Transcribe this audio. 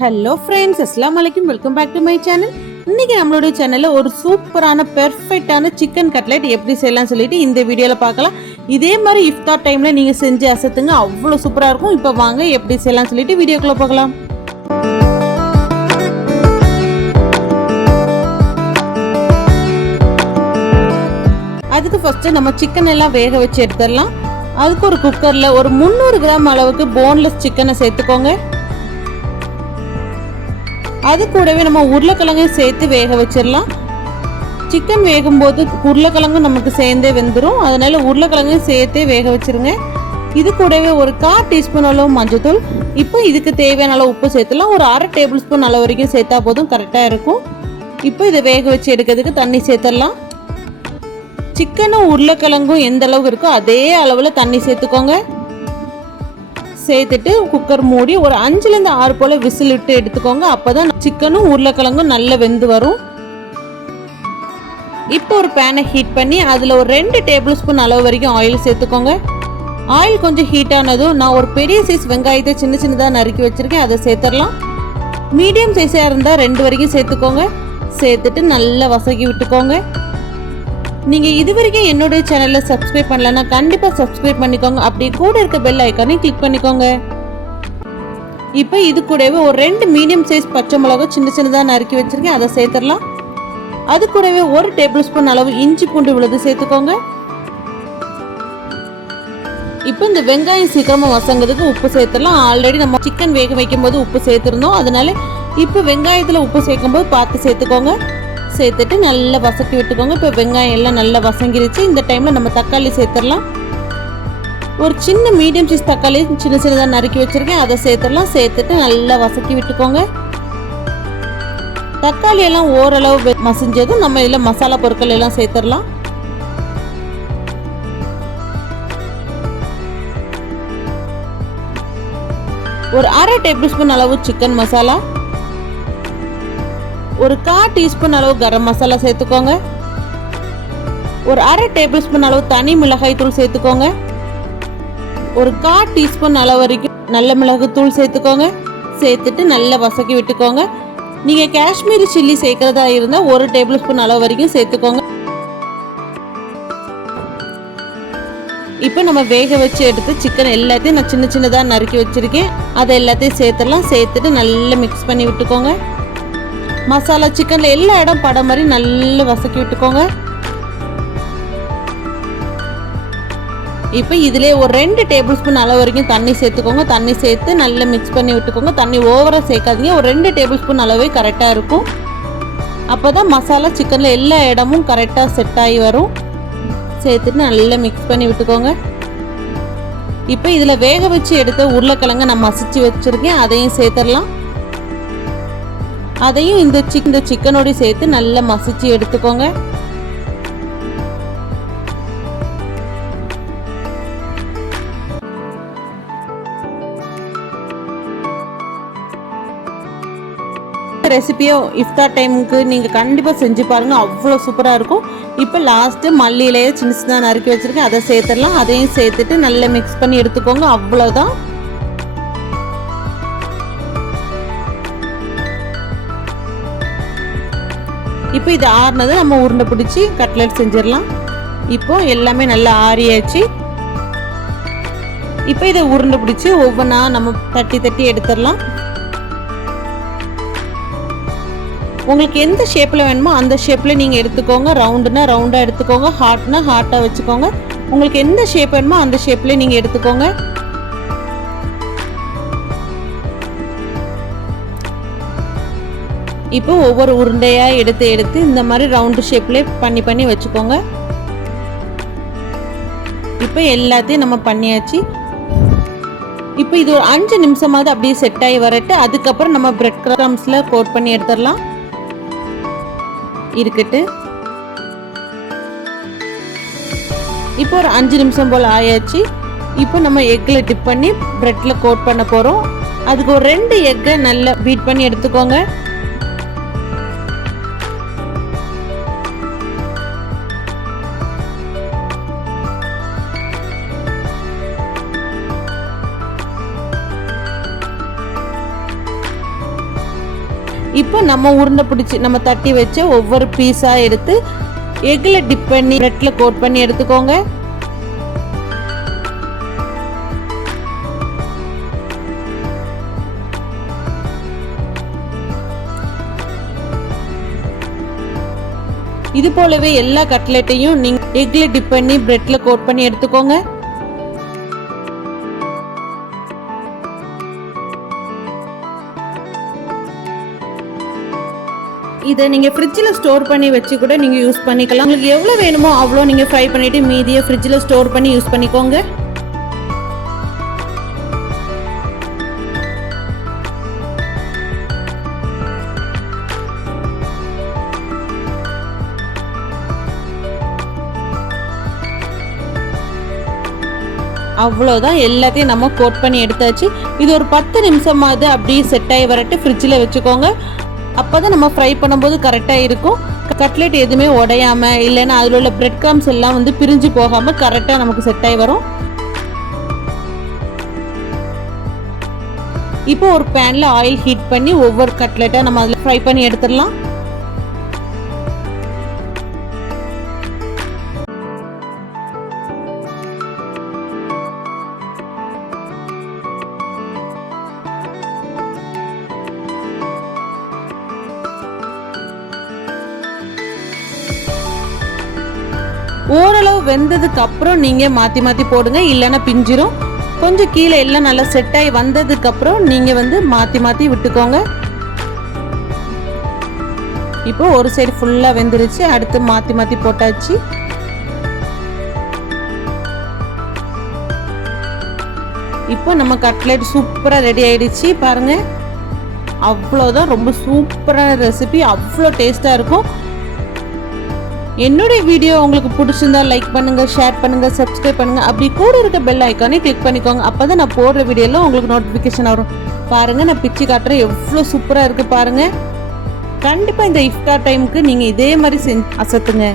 Hello friends அஸ்லாம் வலைக்கும் welcome back to my channel இன்னைக்கு நம்மளுடைய சேனலில் ஒரு சூப்பரான பெர்ஃபெக்டான சிக்கன் கட்லெட் எப்படி செய்யலாம் சொல்லிட்டு இந்த வீடியோவில் பார்க்கலாம். இதே மாதிரி இஃப்தார் டைமில் நீங்கள் செஞ்சு அசத்துங்க. அவ்வளோ சூப்பராக இருக்கும். இப்போ வாங்க எப்படி செய்யலாம் சொல்லிட்டு வீடியோக்குள்ளே பார்க்கலாம் அதுக்கு ஃபஸ்ட்டு நம்ம சிக்கன் எல்லாம் வேக வச்சு எடுத்துடலாம். அதுக்கு ஒரு குக்கரில் ஒரு முந்நூறு கிராம் அளவுக்கு போன்லெஸ் சிக்கனை சேர்த்துக்கோங்க. அது கூடவே நம்ம உருளைக்கிழங்கையும் சேர்த்து வேக வச்சிடலாம். சிக்கன் வேகும்போது உருளைக்கிழங்கு நமக்கு சேர்ந்தே வெந்துடும் அதனால உருளைக்கிழங்கையும் சேர்த்தே வேக வச்சிருங்க. இது கூடவே ஒரு கால் டீஸ்பூன் அளவு மஞ்சத்தூள் இப்போ இதுக்கு தேவையான அளவு உப்பு சேர்த்துலாம் ஒரு அரை டேபிள் ஸ்பூன் அளவு வரைக்கும் சேர்த்தா போதும். கரெக்டாக இருக்கும். இப்போ இதை வேக வச்சு எடுக்கிறதுக்கு தண்ணி சேர்த்துடலாம். சிக்கனும் உருளைக்கிழங்கும் எந்த அளவுக்கு இருக்கோ அதே அளவில் தண்ணி சேர்த்துக்கோங்க. சேர்த்துட்டு குக்கர் மூடி ஒரு அஞ்சுலேருந்து ஆறு போல் விசில் விட்டு எடுத்துக்கோங்க. அப்போ தான் சிக்கனும் உருளைக்கிழங்கும் நல்லா வெந்து வரும். இப்போ ஒரு பேனை ஹீட் பண்ணி அதில் ஒரு ரெண்டு டேபிள் ஸ்பூன் அளவு வரைக்கும் ஆயில் சேர்த்துக்கோங்க. ஆயில் கொஞ்சம் ஹீட் ஆனதும் நான் ஒரு பெரிய சைஸ் வெங்காயத்தை சின்ன சின்னதாக நறுக்கி வச்சுருக்கேன். அதை சேர்த்துடலாம். மீடியம் சைஸாக இருந்தால் ரெண்டு வரைக்கும் சேர்த்துக்கோங்க. சேர்த்துட்டு நல்லா வசக்கி விட்டுக்கோங்க. நீங்கள் இது வரைக்கும் என்னுடைய சேனலை சப்ஸ்கிரைப் பண்ணலன்னா கண்டிப்பாக சப்ஸ்கிரைப் பண்ணிக்கோங்க. அப்படி கூட இருக்க பெல் ஐக்கானையும் கிளிக் பண்ணிக்கோங்க. இப்போ இது கூடவே ஒரு ரெண்டு மீடியம் சைஸ் பச்சை மிளகா சின்ன சின்னதாக நறுக்கி வச்சிருக்கேன். அதை சேர்த்துடலாம். அது கூடவே ஒரு டேபிள் ஸ்பூன் அளவு இஞ்சி பூண்டு விழுது சேர்த்துக்கோங்க. இப்போ இந்த வெங்காயம் சீக்கிரமாக வசங்கிறதுக்கு உப்பு சேர்த்துடலாம். ஆல்ரெடி நம்ம சிக்கன் வேக வைக்கும் போது உப்பு சேர்த்துருந்தோம். அதனால இப்போ வெங்காயத்தில் உப்பு சேர்க்கும்போது பார்த்து சேர்த்துக்கோங்க. சேர்த்துட்டு நல்லா வசக்கி விட்டுக்கோங்க. இப்போ வெங்காயம் எல்லாம் நல்லா வசங்கிருச்சு. இந்த டைமில் நம்ம தக்காளி சேர்த்துடலாம். ஒரு சின்ன மீடியம் சைஸ் தக்காளி சின்ன சின்னதாக நறுக்கி வச்சுருக்கேன். அதை சேர்த்துடலாம். சேர்த்துட்டு நல்லா வசக்கி விட்டுக்கோங்க. தக்காளி எல்லாம் ஓரளவு மசிஞ்சதும் நம்ம இதில் மசாலா பொருட்கள் எல்லாம் சேர்த்துடலாம். ஒரு அரை டேபிள் ஸ்பூன் அளவு சிக்கன் மசாலா ஒரு கா டீஸ்பூன் அளவு கரம் மசாலா சேர்த்துக்கோங்க. ஒரு அரை டேபிள் ஸ்பூன் அளவு தனி மிளகாய் தூள் சேர்த்துக்கோங்க. ஒரு கா டீஸ்பூன் அளவு வரைக்கும் நல்ல மிளகு தூள் சேர்த்துக்கோங்க. சேர்த்துட்டு நல்லா வசக்கி விட்டுக்கோங்க. நீங்கள் காஷ்மீரி சில்லி சேர்க்குறதா இருந்தால் ஒரு டேபிள் ஸ்பூன் அளவு வரைக்கும் சேர்த்துக்கோங்க. இப்போ நம்ம வேக வச்சு எடுத்து சிக்கன் எல்லாத்தையும் நான் சின்ன சின்னதாக நறுக்கி வச்சுருக்கேன். அதை எல்லாத்தையும் சேர்த்துடலாம். சேர்த்துட்டு நல்லா மிக்ஸ் பண்ணி விட்டுக்கோங்க. மசாலா சிக்கனில் எல்லா இடம் படம் மாதிரி நல்லா வசக்கி விட்டுக்கோங்க. இப்போ இதிலே ஒரு ரெண்டு டேபிள் ஸ்பூன் அளவு வரைக்கும் தண்ணி சேர்த்துக்கோங்க. தண்ணி சேர்த்து நல்லா மிக்ஸ் பண்ணி விட்டுக்கோங்க. தண்ணி ஓவராக சேர்க்காதீங்க. ஒரு ரெண்டு டேபிள் ஸ்பூன் அளவே கரெக்டாக இருக்கும். அப்போ தான் மசாலா சிக்கனில் எல்லா இடமும் கரெக்டாக செட் ஆகி வரும். சேர்த்துட்டு நல்லா மிக்ஸ் பண்ணி விட்டுக்கோங்க. இப்போ இதில் வேக வச்சு எடுத்த உருளைக்கிழங்க நான் மசிச்சு வச்சுருக்கேன். அதையும் சேர்த்துடலாம். அதையும் இந்த சிக் இந்த சிக்கனோடு சேர்த்து நல்லா மசிச்சு எடுத்துக்கோங்க. ரெசிபியோ இஃப்தார் டைமுக்கு நீங்கள் கண்டிப்பாக செஞ்சு பாருங்கள் அவ்வளோ சூப்பராக இருக்கும். இப்போ லாஸ்ட்டு மல்லியிலேயே சின்ன சின்ன நறுக்கி வச்சுருக்கேன். அதை சேர்த்துடலாம். அதையும் சேர்த்துட்டு நல்லா மிக்ஸ் பண்ணி எடுத்துக்கோங்க. அவ்வளோதான் இப்போ இது ஆறுனது நம்ம உருண்டை பிடிச்சி கட்லெட் செஞ்சிடலாம். இப்போ எல்லாமே நல்லா ஆறியாச்சு. இப்போ இதை உருண்டை பிடிச்சி ஒவ்வொன்றா நம்ம தட்டி தட்டி எடுத்துடலாம். உங்களுக்கு எந்த ஷேப்பில் வேணுமோ அந்த ஷேப்பில் நீங்கள் எடுத்துக்கோங்க. ரவுண்டுனா ரவுண்டாக எடுத்துக்கோங்க. ஹார்ட்னா ஹார்ட்டாக வச்சுக்கோங்க. உங்களுக்கு எந்த ஷேப் வேணுமோ அந்த ஷேப்பில் நீங்கள் எடுத்துக்கோங்க. இப்போ ஒவ்வொரு உருண்டையாக எடுத்து எடுத்து இந்த மாதிரி ரவுண்டு ஷேப்லேயே பண்ணி பண்ணி வச்சுக்கோங்க. இப்போ எல்லாத்தையும் நம்ம பண்ணியாச்சு. இப்போ இது ஒரு அஞ்சு நிமிஷமாவது அப்படியே செட் ஆகி வரட்டு. அதுக்கப்புறம் நம்ம பிரெட் கிராம்ஸில் கோட் பண்ணி எடுத்துடலாம். இருக்கட்டு. இப்போ ஒரு அஞ்சு நிமிஷம் போல் ஆயாச்சு. இப்போ நம்ம எக்கில் டிப் பண்ணி ப்ரெட்டில் கோட் பண்ண போகிறோம் அதுக்கு ஒரு ரெண்டு எக்கை நல்லா பீட் பண்ணி எடுத்துக்கோங்க. இப்போ நம்ம உருண்டை பிடிச்சி நம்ம தட்டி வச்ச ஒவ்வொரு பீஸாக எடுத்து எக்கில் டிப் பண்ணி ப்ரெட்டில் கோட் பண்ணி எடுத்துக்கோங்க. இது போலவே எல்லா கட்லெட்டையும் நீங்கள் எக்கில் டிப் பண்ணி ப்ரெட்டில் கோட் பண்ணி எடுத்துக்கோங்க. இதை நீங்கள் ஃப்ரிட்ஜில் ஸ்டோர் பண்ணி வச்சு கூட நீங்கள் யூஸ் பண்ணிக்கலாம். உங்களுக்கு எவ்வளோ வேணுமோ அவ்வளோ நீங்கள் ஃப்ரை பண்ணிவிட்டு மீதியை ஃப்ரிட்ஜில் ஸ்டோர் பண்ணி யூஸ் பண்ணிக்கோங்க. அவ்வளோதான் எல்லாத்தையும் நம்ம கோட் பண்ணி எடுத்தாச்சு. இது ஒரு பத்து நிமிஷமாவது அப்படியே செட் ஆகி வரட்டு ஃப்ரிட்ஜில் வச்சுக்கோங்க. அப்போ தான் நம்ம ஃப்ரை பண்ணும்போது கரெக்டாக இருக்கும். கட்லெட் எதுவுமே உடையாமல் இல்லைன்னா அதில் உள்ள பிரெட் கிராம்ஸ் எல்லாம் வந்து பிரிஞ்சு போகாமல் கரெக்டாக நமக்கு செட் ஆகி வரும். இப்போ ஒரு பேனில் ஆயில் ஹீட் பண்ணி ஒவ்வொரு கட்லெட்டாக நம்ம அதில் ஃப்ரை பண்ணி எடுத்துடலாம். ஓரளவு வெந்ததுக்கு அப்புறம் நீங்கள் மாற்றி மாற்றி போடுங்க. இல்லைன்னா பிஞ்சிரும். கொஞ்சம் கீழே எல்லாம் நல்லா செட் ஆகி வந்ததுக்கு அப்புறம் நீங்கள் வந்து மாற்றி மாற்றி விட்டுக்கோங்க. இப்போ ஒரு சைடு ஃபுல்லாக வெந்துருச்சு. அடுத்து மாற்றி மாற்றி போட்டாச்சு. இப்போ நம்ம கட்லெட் சூப்பராக ரெடி ஆயிடுச்சு. பாருங்க. அவ்வளோதான் ரொம்ப சூப்பரான ரெசிபி அவ்வளோ டேஸ்ட்டாக இருக்கும். என்னுடைய வீடியோ உங்களுக்கு பிடிச்சிருந்தா லைக் பண்ணுங்க ஷேர் பண்ணுங்க சப்ஸ்கிரைப் பண்ணுங்க. அப்படி கூட இருக்க பெல் ஐக்கானே கிளிக் பண்ணிக்கோங்க. அப்பதான் நான் போடுற வீடியோலாம் உங்களுக்கு நோட்டிஃபிகேஷன் வரும். பாருங்க நான் பிச்சு காட்டுறேன். எவ்வளோ சூப்பராக இருக்கு பாருங்க. கண்டிப்பாக இந்த இஃப்தார் டைமுக்கு நீங்கள் இதே மாதிரி செஞ்சு அசத்துங்க.